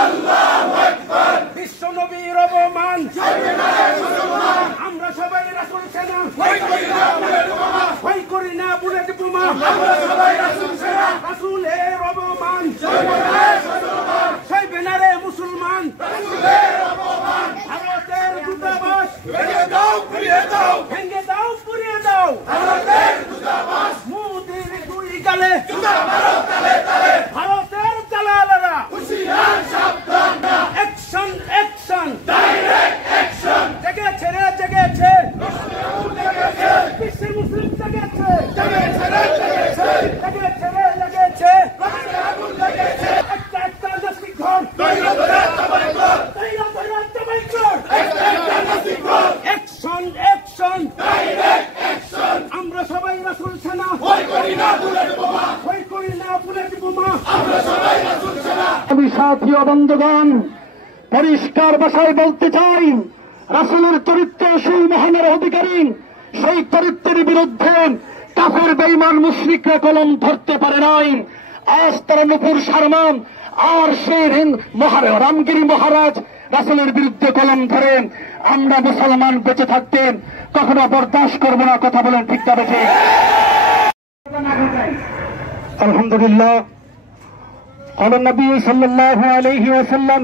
আল্লাহু আকবার বিশ্ব নবীর অপমান আমরা সবাই রাসূল সেনা ভয় করি না বুলেট বোমা ভয় করি না বুলেট বোমা আমরা সবাই রাসূল সেনা রাসূলের অপমান সইবে না সইবে না রে মুসলমান রাসূলের অপমান ভারতের দূতাবাস ভেঙে দাও পুড়িয়ে দাও ভেঙে দাও পুড়িয়ে দাও ভারতের দূতাবাস মোদির দুই গালে জুতা মারো তালে তালে ভারতের দালালেরা হুঁশিয়ার সাবধান অ্যাকশন অ্যাকশন ডাইরেক্ট অ্যাকশন জেগেছে রে জেগেছে লেগেছে বিশ্বের মুসলিম জেগেছে লেগেছে রে লেগেছে জেগেছে রে জেগেছে রক্তে আগুন লেগেছে একটা একটা নাস্তিক ঘর দৈরা ধরে সবাই কর তৈরা তৈরা সবাই কর একটা একটা নাসিক কর অ্যাকশন অ্যাকশন ডাইরেক্ট অ্যাকশন আমরা সবাই রাসূল সেনা ভয় করি না বুলেট বোমা ভয় করি না বুলেট বোমা আমরা সবাই রাসূল সেনা আমি সাথী ও বন্ধুগণ পরিষ্কার ভাষায় বলতে চাই, রাসূলের চরিত্রে সেই মহানের অধিকারী, সেই চরিত্রের বিরুদ্ধে কাফের বেঈমান মুশরিকরা কলম ধরতে পারে নাই। আজ তারা নূপুর শর্মা আর সেই রামগিরি মহারাজ রাসূলের বিরুদ্ধে কলম ধরেন। আমরা মুসলমান বেঁচে থাকতে কখনো বরদাস্ত করব না। কথা বলেন ঠিক না বেঠিক? আলহামদুলিল্লাহ। قال النبي صلى الله عليه وسلم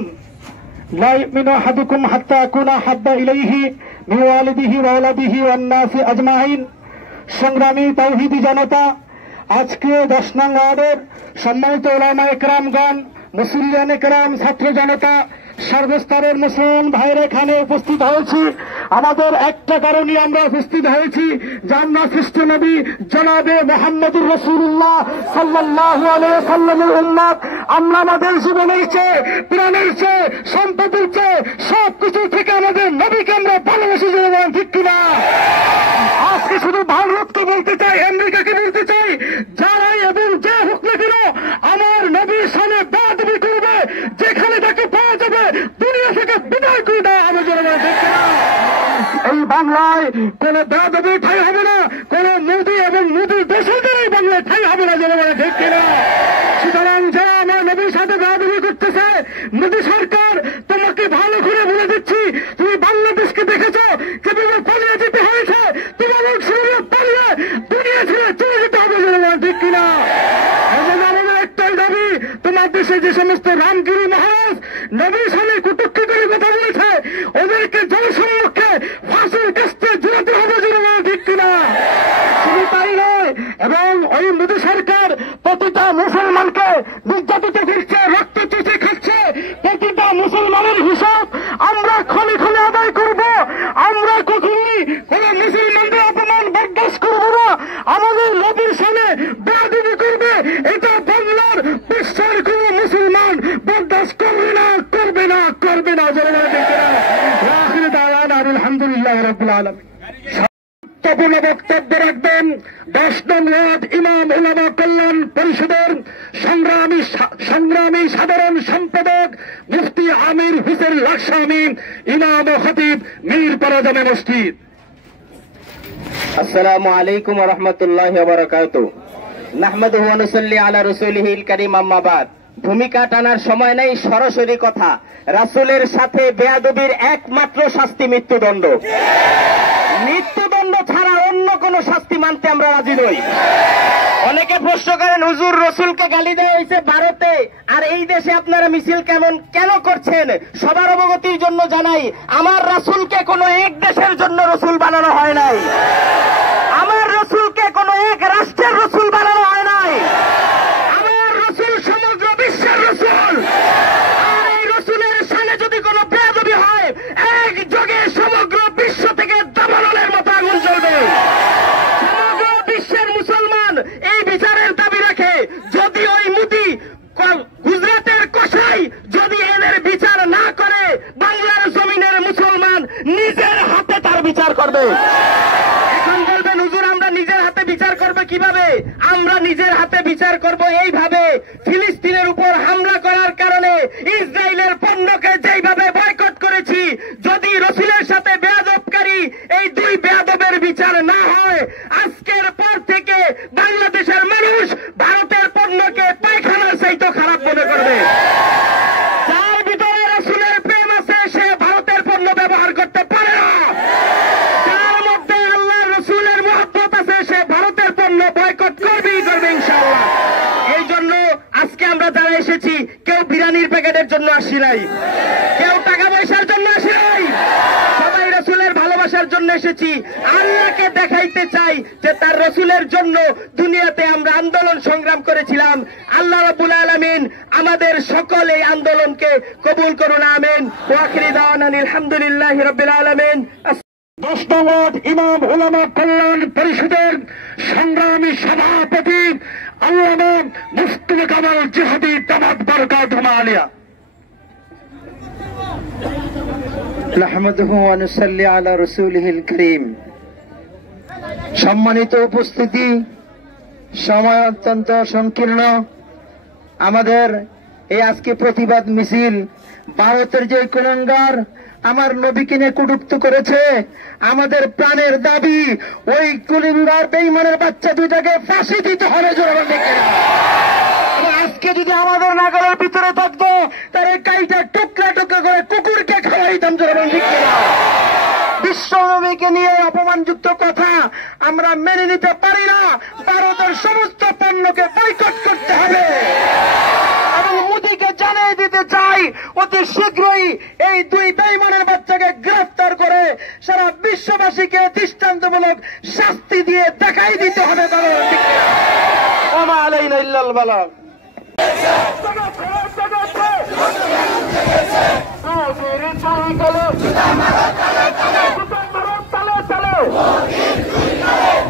لا يؤمن أحدكم حتى أكون أحب إليه من والده وولده والناس أجمعين। সংগ্রামী তাওহীদি জনতা, আজকে 10 নং ওয়ার্ডের সম্মানিত উলামা একরামগণ, মুসল্লিয়ান একরাম, ছাত্র জনতা, সর্বস্তরের মুসলমান ভাইরা এখানে উপস্থিত হয়েছি। আমাদের একটা কারণে আমরা উপস্থিত হয়েছি যে আমরা শ্রেষ্ঠ নবী জনাবে মুহাম্মদুর রাসূলুল্লাহ সাল্লাল্লাহু আলাইহি ওয়াসাল্লামের উম্মত। আমরা আমাদের জীবনের চেয়ে, প্রাণের চেয়ে, সম্পদের চেয়ে সবকিছু থেকে আমাদের নবীকে আমরা ভালোবাসি। জনগণ ঠিক কিনা? আজকে শুধু ভারতকে বলতে চাই, আমেরিকাকে বলতে চাই, যারাই এবং যে হোক না কেন আমার নবীর সামনে বেয়াদবি করবে, যেখানে তাকে পাওয়া যাবে দুনিয়া থেকে বিদায় করে দেওয়া হবে। জনগণ ঠিক কিনা? এই বাংলায় কোন বেয়াদবি ঠাই হবে না, কোন মোদী এবং মোদীর দেশের এই বাংলায় ঠাই হবে না। জনগণ ঠিক কিনা? সুতরাং যারা আমার নবীর সাথে বেয়াদবি করতেছে, মোদী সরকার তোমাকে ভালো করে বলে দিচ্ছি, তুমি বাংলাদেশকে দেখেছো কিভাবে পালিয়ে যেতে হয়েছে, তোমাদের শরীরে পালিয়ে দুনিয়া ছেড়ে চলে যেতে হবে। জনগণ ঠিক কিনা? আমাদের একটাই দাবি, তোমার দেশে যে সমস্ত রামগিরি মহারাজ নবীর সামনে কটূক্তি করে কথা বলেছে, ওদেরকে জনসম্মুখে ফাঁসির কাস্তে ঝুলাতে হবে। জনগণ ঠিক কিনা? শুধু তাই নয়, এবং ওই মোদী সরকার প্রতিটা মুসলমানকে নির্যাতিত করছে, রক্ত চুষে খাচ্ছে। প্রতিটা মুসলমানের হিসাব আমরা ক্ষণে ক্ষণে আদায় করব। আমরা কখনই কোন মুসলমানদের অপমান বরদাস্ত করব না। আমাদের নবীর সামনে বেয়াদবি করবে, এটা বাংলার বিশ্বের কোন মুসলমান বরদাস্ত করবে না, করবে না, করবে না। জনগণ ঠিক কিনা? আখির দাওয়ানা আলহামদুলিল্লাহ রাব্বিল আলামিন। গুরুত্বপূর্ণ বক্তব্য রাখবেন 10 নং ওয়ার্ড ইমাম উলামা কল্যাণ পরিষদের সংগ্রামী সাধারণ সম্পাদক মুফতি আমির হোসেন লাকসামি, ইমাম ও খতিব মিরপাড়া জামে মসজিদ। আসসালামু আলাইকুম ওয়া রাহমাতুল্লাহি ওয়া বারাকাতুহু। নাহমাদুহু ওয়া নুসাল্লি আলা রাসূলিহিল কারীম, আম্মা বাদ। ভূমিকা টানার সময় নেই, সরাসরি কথা। রাসূলের সাথে বেয়াদবির একমাত্র শাস্তি মৃত্যুদণ্ড। মৃত্যুদণ্ড ছাড়া অন্য কোন শাস্তি মানতে আমরা রাজি নই। অনেকে প্রশ্ন করেন, হুজুর রসুলকে গালি দেওয়া হয়েছে ভারতে, আর এই দেশে আপনারা মিছিল কেন করছেন? সবার অবগতির জন্য জানাই, আমার রাসূলকে কোনো এক দেশের জন্য রসুল বানানো হয় নাই। আমার রসুলকে কোনো এক রাষ্ট্রের রসুল বানানো হয় নাই। আমার রসুল সমগ্র বিশ্বের রসুল। আর এই রসুলের সামনে যদি কোনো বেয়াদবি হয়, এক যোগে সমগ্র বিশ্ব থেকে দাবানলের মতো আগুন জ্বলবে। সমগ্র বিশ্বের মুসলমান এই বিচারের দাবি রাখে। যদি ওই মোদী গুজরাটের কসাই যদি এদের বিচার না করে, বাংলার জমিনের মুসলমান নিজের হাতে তার বিচার করবে। এখন বলবেন, হুজুর আমরা নিজের হাতে বিচার করবে কিভাবে? আমরা নিজের হাতে বিচার করব এইভাবে, ফিলিস্তিনের উপর হামলা করার কারণে ইসরায়েলের পণ্যকে যেইভাবে বয়কট করেছি, যদি রসুলের সাথে বেয়াদবকারী এই দুই বেয়াদবের বিচার না হয়, আজকের পর থেকে বাংলাদেশের মানুষ ভারতের পণ্যকে পায়খানার চাইতে খারাপ মনে করবে। যারা এসেছি কেউ বিরিয়ানির প্যাকেটের জন্য আসি নাই, কেউ টাকা পয়সার জন্য আসি নাই, সবাই রসুলের ভালোবাসার জন্য এসেছি। আল্লাহকে দেখাইতে চাই যে তার রসুলের জন্য দুনিয়াতে আমরা আন্দোলন সংগ্রাম করেছিলাম। আল্লাহ রাব্বুল আলামিন আমাদের সকল এই আন্দোলনকে কবুল করুন, আমিন। ওয়া আখিরু দাওয়ানা আলহামদুলিল্লাহি রাব্বিল আলামিন। 10 নং ওয়ার্ড ইমাম উলামা কল্যাণ পরিষদের সংগ্রামী সভাপতি আল্লামা মুফতি কামাল জিহাদি দামাত বারাকাতুহু আলিয়া। নাহমাদুহু ওয়া নুসাল্লি আলা রাসূলিহিল কারীম। সম্মানিত উপস্থিতি, সময় অত্যন্ত সংকীর্ণ। আমাদের এই আজকে প্রতিবাদ মিছিল ভারতের যে কুলাঙ্গার আমার নবীকে নিয়ে কটূক্তি করেছে, আমাদের প্রাণের দাবি ওই কুলাঙ্গার বেঈমানের বাচ্চা দুইটাকে ফাঁসি দিতে হবে। জোরে দেখে আজকে যদি আমাদের নাগালের ভিতরে থাকতো তাহলে কাইটা টুকরা টুকরা করে কুকুরকে খাওয়াইতাম। জোরে দেখে বিশ্ব নবীকে নিয়ে অপমানযুক্ত কথা আমরা মেনে নিতে পারি না। ভারতের সমস্ত পণ্যকে বয়কট করতে হবে এবং মোদীকে জানিয়ে দিতে চাই অতি শীঘ্রই এই দুই বেঈমানের বাচ্চাকে গ্রেফতার করে সারা বিশ্ববাসীকে দৃষ্টান্তমূলক শাস্তি দিয়ে দেখাই দিতে হবে। ওমা আলাইনা ইল্লাল বালাগ।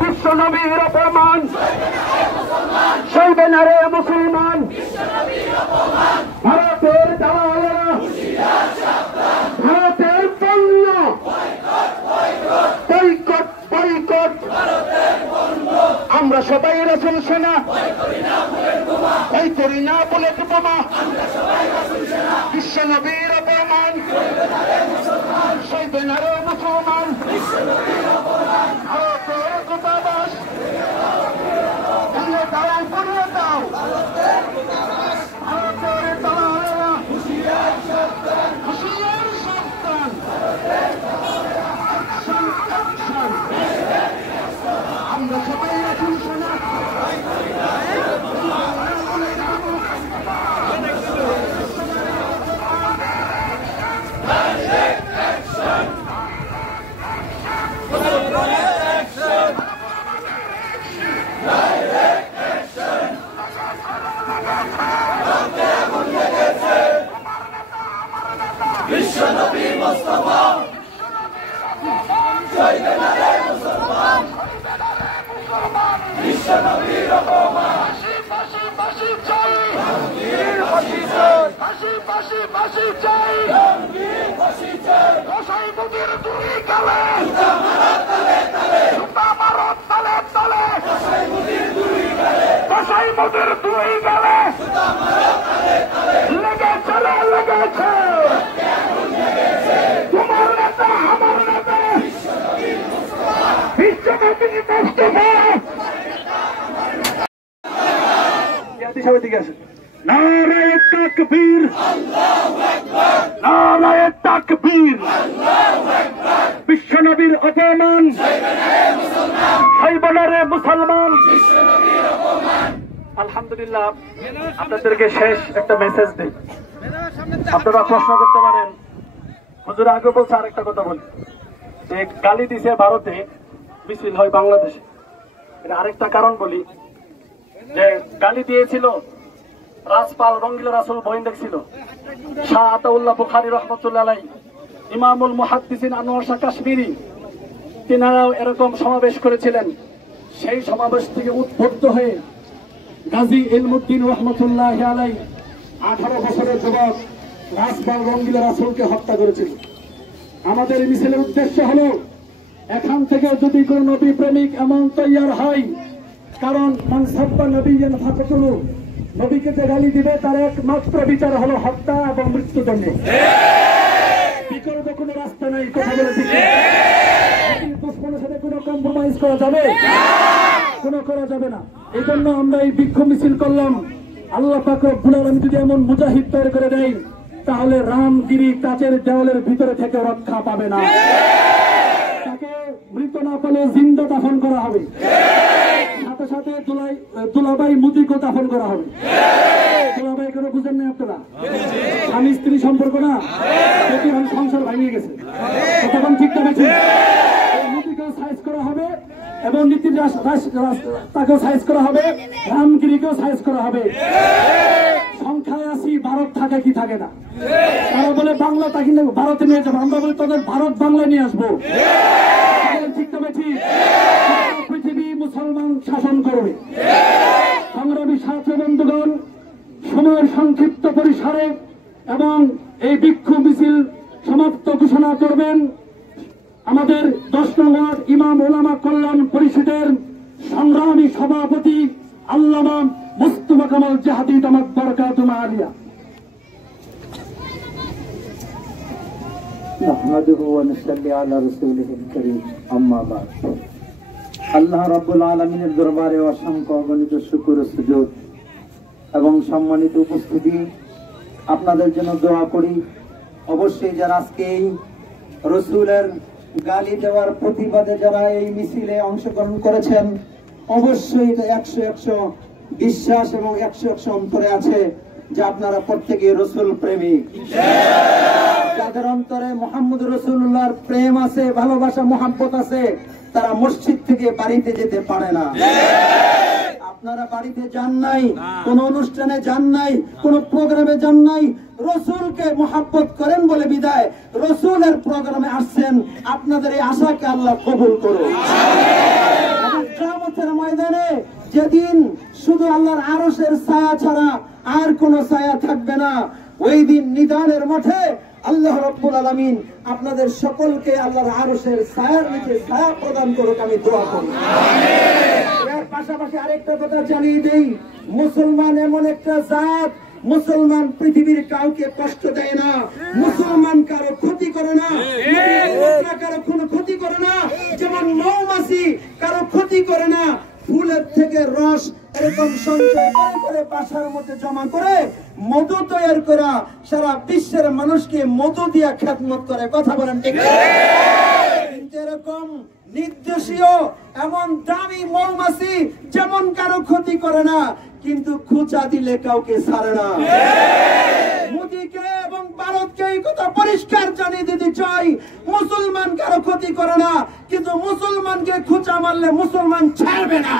বিশ্ব নবীর অপমান সইবে না রে মুসলমান, ভারতের দালালেরা ভারতের পণ্য বয়কট বয়কট। আমরা সবাই রাসূল সেনা, ভয় করি না বুলেট বোমা। বিশ্ব নবীর অপমান সইবে না রে মুসলমান, ভারতের দূতাবাস ভেঙে দাও পুড়িয়ে দাও। ভারতের দালালেরা হুঁশিয়ার সাবধান। আমরা সবাই রাসূল সেনা। বিশ্ব নবী মুস্তাফা সইবে না রে মুসলমান, বিশ্ব নবীর অপমান। ফাঁসি ফাঁসি চাই, রঙিন ফাঁসি চাই, ফাঁসি ফাঁসি ফাঁসি চাই, রঙিন ফাঁসি চাই। কসাই মুদির দুই গালে, জুতা মারো তালে তালে, জুতা মারো তালে তালে। কসাই মুদির দুই গালে, কসাই মুদির দুই গালে, জুতা মারো তালে তালে। লেগেছে রে লেগেছে, তোমার নেতা আমার নেতা বিশ্ব নবী মুস্তাফা। নারায়ে তাকবীর, নারায়ে তাকবীর। বিশ্ব নবীর অপমান সইবে না রে মুসলমান। আলহামদুলিল্লাহ, আপনাদেরকে শেষ একটা মেসেজ দিই। আপনারা প্রশ্ন করতে পারেন, হুজুর আগে বলছে আরেকটা কথা বলি যে গালি দিছে ভারতে, মিছিল হয় বাংলাদেশে। এটা আরেকটা কারণ বলি যে গালি দিয়েছিল রাজপাল রঙ্গিলা রাসূল বইন দেখছিল, শাহ আতাউল্লাহ বুখারী রহমতুল্লাহ আলাইহি, ইমামুল মুহাদ্দিসিন আনোয়ার শাহ কাশ্মীরি, তিনারাও এরকম সমাবেশ করেছিলেন। সেই সমাবেশ থেকে উদ্বুদ্ধ হয়ে গাজী ইলমুদ্দিন রহমতুল্লাহ আলাইহি 18 বছরের যুবক রাজপাল রঙ্গিলা রাসূলকে হত্যা করেছিল। আমাদের মিছিলের উদ্দেশ্য হলো এখান থেকে যদি কোন নবী প্রেমিক এমন তৈয়ার হয়, কারণ মান সাব্বা নবিয়্যান ফাকতুলু, নবীকে যে গালি দিবে তার একমাত্র বিচার হলো হত্যা এবং মৃত্যুদণ্ড। বিকল্প কোনো রাস্তা নাই। কথা বলে ঠিক দুশ্মনের সাথে কোনো কম্প্রোমাইজ করা যাবে? কোনো করা যাবে না। এই জন্য আমরা এই বিক্ষোভ মিছিল করলাম। আল্লাহ পাক রব্বুল আলামিন যদি এমন মুজাহিদ তৈরি করে দেয় তাহলে রামগিরি কাচের দেওয়ালের ভিতরে থেকে রক্ষা পাবে না। তাকে মৃত না পেলে জিন্দা দাফন করা হবে। সাথে সাথে সাথে দুলাভাই মুদিকে দাফন করা হবে। দুলাভাই কেন বুঝেন না আপনারা? স্বামী স্ত্রী সম্পর্ক না, সংসার ভাঙিয়ে গেছে, তখন ঠিক আছে। মুদিকেও সাইজ করা হবে এবং নীতির তাকেও সাইজ করা হবে, রামগিরিকেও সাইজ করা হবে। সংখ্যায় আসি, ভারত থাকে কি থাকে না। তারা বলে বাংলা তাকে ভারতে নিয়ে যাবো, আমরা বলি তাদের ভারত বাংলায় নিয়ে আসবো। ঠিক তবে ঠিক, পৃথিবী মুসলমান শাসন করবে। সংগ্রামী ছাত্র বন্ধুগণ, সময়ের সংক্ষিপ্ত পরিসরে এবং এই বিক্ষোভ মিছিল সমাপ্ত ঘোষণা করবেন আমাদের 10 নং ওয়ার্ড ইমাম ওলামা কল্যাণ পরিষদের সংগ্রামী সভাপতি আল্লামা মুস্তাফা কামাল জাহাদি দামাত বরকাতুহু আলিয়া। নাহমাদুহু ওয়া নুসাল্লি আলা রাসূলিহিল কারীম, আম্মা বা'দ। আল্লাহ রাব্বুল আলামিনের দরবারে অসংখ্য অগণিত শুকর ও সুজুদ এবং সম্মানিত উপস্থিতি, আপনাদের জন্য দোয়া করি। অবশ্যই যারা আজকে এই রাসূলের গালি দেওয়ার প্রতিবাদে যারা এই মিছিলে অংশগ্রহণ করেছেন, অবশ্যই এটা 100 বিশ্বাস এবং 100 অন্তরে আছে যে আপনারা প্রত্যেকে রাসূল প্রেমিক। যাদের অন্তরে মুহাম্মদ রাসূলুল্লাহর প্রেম আছে, ভালোবাসা, মহব্বত আছে, তারা মসজিদ থেকে বাড়িতে যেতে পারে না। আপনারা বাড়িতে যান নাই, কোন অনুষ্ঠানে যান নাই, কোন প্রোগ্রামে যান নাই, রাসূলকে মহব্বত করেন বলে বিদায় রাসূলের প্রোগ্রামে আসছেন। আপনাদের এই আশাকে আল্লাহ কবুল করুন। কিয়ামতের ময়দানে যেদিন শুধু আল্লাহর আরশের ছায়া ছাড়া আর কোন ছায়া থাকবে না, ওই দিন নিদানের মাঠে আল্লাহ রাব্বুল আলামিন আপনাদের সকলকে আল্লাহর আরশের ছায়ার নিচে ছায়া প্রদান করুক, আমি দোয়া করি। এর পাশাপাশি আরেকটা কথা জানিয়ে দেই, মুসলমান এমন একটা জাত, মুসলমান পৃথিবীর কাউকে কষ্ট দেয় না, মুসলমান কারো ক্ষতি করে না, কারো কোনো ক্ষতি করে না। যেমন মৌমাছি কারো ক্ষতি করে না, ফুলের থেকে রস এরকম সঞ্চয় করে করে বাসার মধ্যে জমা করে মধু তৈরি করা সারা বিশ্বের মানুষকে মধু দিয়া খেদমত করে। কথা বলেন ঠিক? কিন্তু এরকম নির্দেশীয় এমন দামি মৌমাছি যেমন কারো ক্ষতি করে না, কিন্তু খুঁচা দিলে কাউকে ছাড়ে না। মোদীকে এবং ভারতকে এই কথা পরিষ্কার জানিয়ে দিতে চাই, মুসলমান কারো ক্ষতি করে না, কিন্তু মুসলমানকে খুঁচা মারলে মুসলমান ছাড়বে না।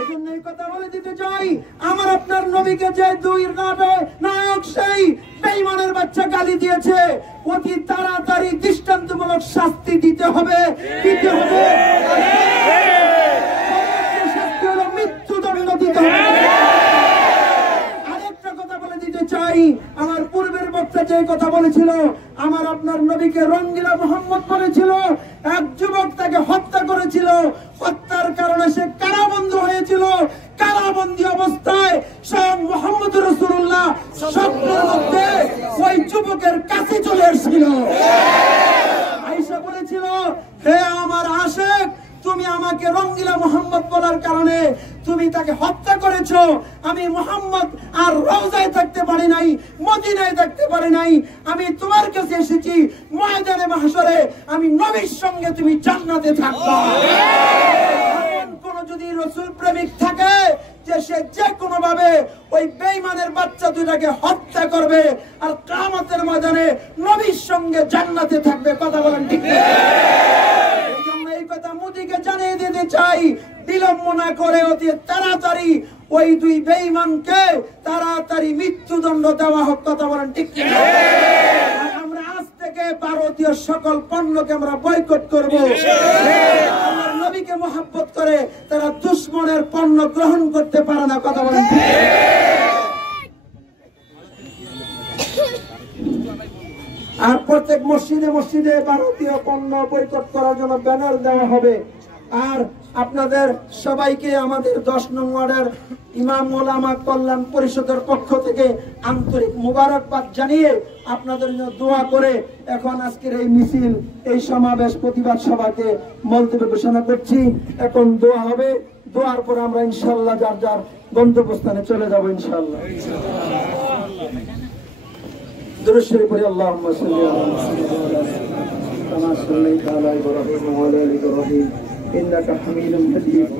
এজন্য এই কথা বলে দিতে চাই, আমার আপনার নবীকে যে দুই নায়ক সেই বেঈমানের বাচ্চা গালি দিয়েছে, অতি তাড়াতাড়ি দৃষ্টান্তমূলক শাস্তি দিতে হবে, দিতে হবে। মৃত্যুদণ্ড দিতে হবে। আরেকটা কথা বলে দিতে চাই, আমার পূর্বের বক্তা যে কথা বলেছিল, আমার আপনার নবীকে রঙ্গিলা মোহাম্মদ বলেছিল, এক যুবক তাকে হত্যা করেছিল, হত্যার কারণে সে কারাবন্দী হয়েছিল। কারাবন্দী অবস্থায় স্বয়ং মুহাম্মদ রাসূলুল্লাহ স্বপ্নের মধ্যে ওই যুবকের কাছে চলে এসেছিল। আয়েশা বলেছিল, হে আমার আশিক, তুমি আমাকে রঙ্গিলা মোহাম্মদ বলার কারণে তুমি তাকে হত্যা করেছো। আমি মোহাম্মদ আর রওজায় থাকতে পারি নাই, মদিনায় থাকতে পারি নাই, আমি তোমার কাছে এসেছি ময়দানে মাহশরে আমি নবীর সঙ্গে তুমি জান্নাতে থাকবা। কোন যদি রাসূল প্রেমিক থাকে যে সে যে কোনো ভাবে ওই বেঈমানের বাচ্চা দুটাকে হত্যা করবে আর কিয়ামতের ময়দানে নবীর সঙ্গে জান্নাতে থাকবে। কথা বলেন ঠিক না? এই কথা মোদীকে জানিয়ে দিতে চাই, বিলম্ব না করে অতি তাড়াতাড়ি ওই দুই বেঈমানকে তাড়াতাড়ি মৃত্যুদণ্ড দেওয়া হোক। কথা বলেন ঠিক কি? আমরা আজ থেকে ভারতীয় সকল পণ্যকে আমরা বয়কট করব। আমার নবীকে মহব্বত করে তারা দুশমনের পণ্য গ্রহণ করতে পারে না। কথা বলেন ঠিক? আর প্রত্যেক মসজিদে মসজিদে ভারতীয় পণ্য বয়কট করার জন্য ব্যানার দেওয়া হবে। আর আপনাদের সবাইকে আমাদের 10 নং ওয়ার্ডের ইমাম ওলামা কল্যাণ পরিষদের পক্ষ থেকে আন্তরিক মোবারকবাদ জানিয়ে আপনাদের জন্য দোয়া করে এখন আজকের এই মিছিল, এই সমাবেশ, প্রতিবাদ সভাকে মুলতবি ঘোষণা করছি। এখন দোয়া হবে, দোয়ার পর আমরা ইনশাআল্লাহ যার যার গন্তব্যস্থানে চলে যাব ইনশাআল্লাহ। درود شریف پڑھیں اللهم صل علی محمد كما صليت على ابراهيم وعلى ال ابراهيم إنك حميد مجيد.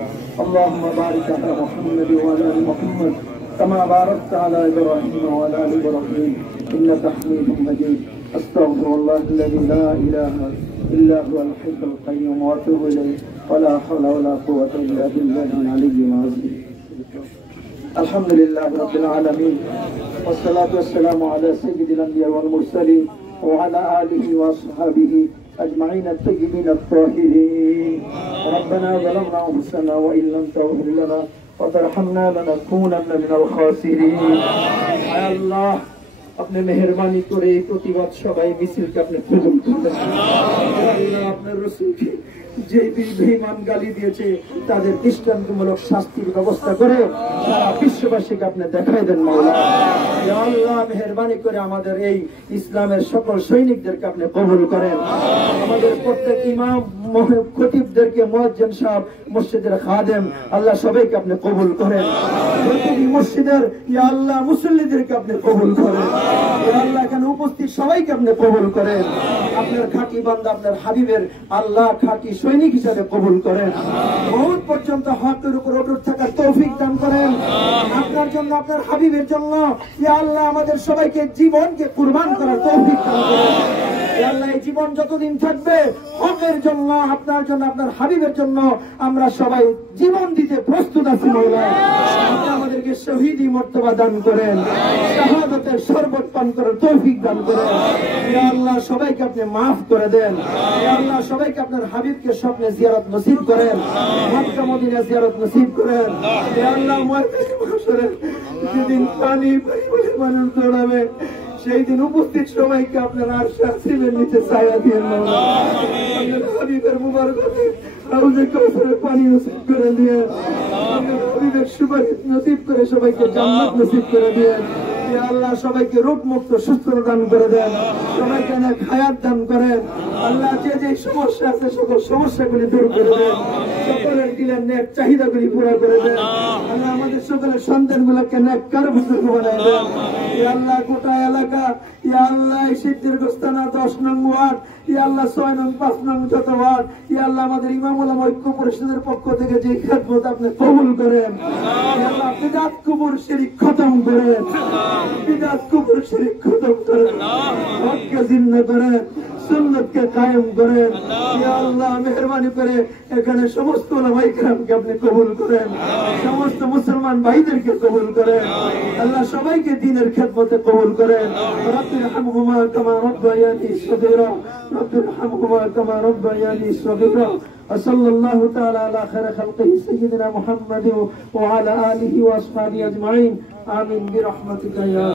اللهم بارك على محمد وعلى آل محمد كما باركت على إبراهيم وعلى آل إبراهيم إنك حميد مجيد. أستغفر الله الذي لا إله إلا هو الحي القيوم وأتوب إليه ولا حول ولا قوة إلا بالله العلي العظيم. الحمد لله رب العالمين والصلاة والسلام على سيد الأنبياء والمرسلين وعلى آله وأصحابه أجمعين الطيبين الطاهرين. ربنا ظلمنا أنفسنا وإن لم تغفر لنا وترحمنا لنكونن من الخاسرين. يا الله আপনি মেহেরবানি করে এই প্রতিবাদ সবাই মিছিলকে আপনি কবুল করবেন। আপনার রাসূলকে যে বেঈমান গালি দিয়েছে তাদের দৃষ্টান্তমূলক শাস্তির ব্যবস্থা করে সারা বিশ্ববাসীকে আপনি দেখাই দেন মাওলা। ইয়া আল্লাহ মেহেরবানি করে আমাদের এই ইসলামের সকল সৈনিকদেরকে আপনি কবুল করেন। আমাদের প্রত্যেক ইমাম খতিবদেরকে, মুয়াজ্জিন সাহেব, মসজিদের খাদেম, আল্লাহ সবাইকে আপনি কবুল করেন। প্রতিটি মসজিদের ইয়া আল্লাহ মুসল্লিদেরকে আপনি কবুল করেন। ইয়া আল্লাহ এখানে উপস্থিত সবাইকে আপনি কবুল করেন। আপনার খাঁটি বান্দা আপনার হাবিবের আল্লাহ খাঁটি সৈনিক হিসাবে কবুল করেন। মওত পর্যন্ত হকের উপর অটুট থাকার তৌফিক দান করেন। আপনার জন্য, আপনার হাবিবের জন্য ইয়া আল্লাহ আমাদের সবাইকে জীবনকে কুরবান করার তৌফিক দান করেন। ইয়া আল্লাহ এই জীবন যতদিন থাকবে হকের জন্য, আপনার জন্য, আপনার হাবিবের জন্য আমরা সবাই জীবন দিতে প্রস্তুত আছি মাওলা। আপনি আমাদেরকে শহীদি মর্তবা দান করেন, শাহাদাতের শরবত পান করার তৌফিক দান করেন। ইয়া আল্লাহ সবাইকে আপনি মাফ করে দেন। ইয়া আল্লাহ সবাইকে আপনার হাবিবকে স্বপ্নে জিয়ারত নসিব করেন, মক্কা মদিনা জিয়ারত নসিব করেন। ইয়া আল্লাহ ময়দানে যেদিন পানি পরিমাণে মানুষ দৌড়াবে সেই দিন উপস্থিত সবাইকে আপনার আরশে আসিমের নিচে ছায়া দিয়ে মাওলা। আপনার হাবিবের মুবারকতে হাউজে কাউসারের পানি নসিব করে দিয়ে, আপনার হাবিবের সুপারিশ নসিব করে সবাইকে জান্নাত নসিব করে দিয়ে। ইয়া আল্লাহ সবাইকে রোগ মুক্ত সুস্থতা দান করে দেন, সবাইকে নেক হায়াত দান করেন। আল্লাহ যে যে সমস্যা আছে সকল সমস্যাগুলি দূর করে দেন, সকলের দিলের নেক চাহিদাগুলি পুরো করে দেন। আল্লাহ আমাদের সকলের সন্তানগুলোকে নেককার বুজুর্গ বানায় দেন। ইয়া আল্লাহ গোটা এলাকা, ইয়া আল্লাহ এই সিদ্ধির গোস্তানা 10 নং ওয়ার্ড, ইয়া আল্লাহ 6 নং 5 নং যত ওয়ার্ড, ইয়া আল্লাহ আমাদের ইমাম উলামা ঐক্য পরিষদের পক্ষ থেকে যে খেদমত আপনি কবুল করেন। ইয়া আল্লাহ বিদআত কুফর শিরক খতম করেন, বিদআত কুফর শিরক খতম করেন, হককে জিন্দা করেন, সুন্নতকে কায়েম করেন। ইয়া আল্লাহ মেহেরবানি করে এখানে সমস্ত উলামায়ে কিরামকে আপনি কবুল করেন, সমস্ত মুসলমান ভাইদেরকে কবুল করেন। আল্লাহ সবাইকে দ্বীনের খেদমতে কবুল করেন। রব্বিরহামহুমা কামা রাব্বায়ানি সগীরা, রব্বিরহামহুমা কামা রাব্বায়ানি সগীরা। وصلى الله تعالى على خير خلقه سيدنا محمد وعلى آله وأصحابه أجمعين. آمين برحمتك يا